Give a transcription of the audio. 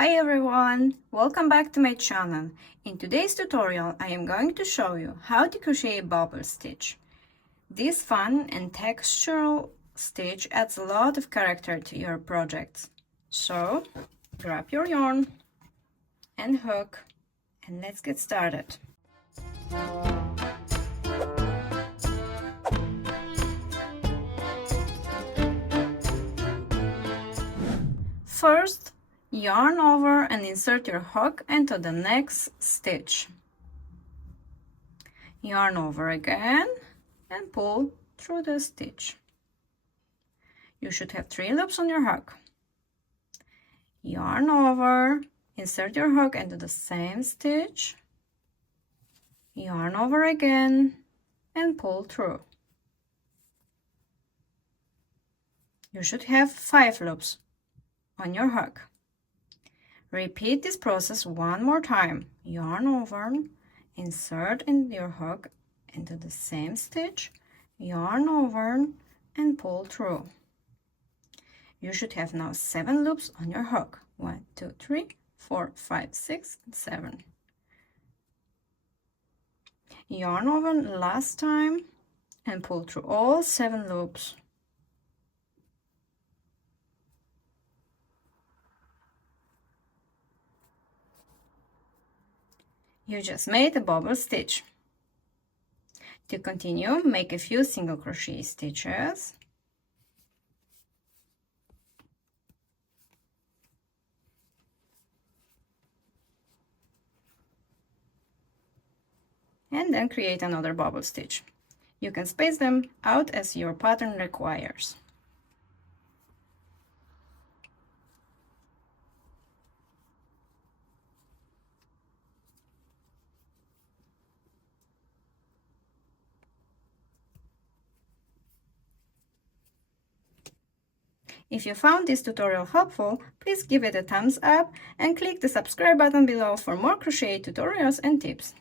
Hi everyone! Welcome back to my channel. In today's tutorial I am going to show you how to crochet a bobble stitch. This fun and textural stitch adds a lot of character to your projects. So grab your yarn and hook and let's get started. First, yarn over and insert your hook into the next stitch. Yarn over again and pull through the stitch. You should have 3 loops on your hook. Yarn over, insert your hook into the same stitch. Yarn over again and pull through. You should have 5 loops on your hook. Repeat this process one more time. Yarn over, insert in your hook into the same stitch, yarn over and pull through. You should have now 7 loops on your hook. 1, 2, 3, 4, 5, 6, and 7. Yarn over last time and pull through all 7 loops. You just made a bobble stitch. To continue, make a few single crochet stitches. And then create another bobble stitch. You can space them out as your pattern requires. If you found this tutorial helpful, please give it a thumbs up and click the subscribe button below for more crochet tutorials and tips.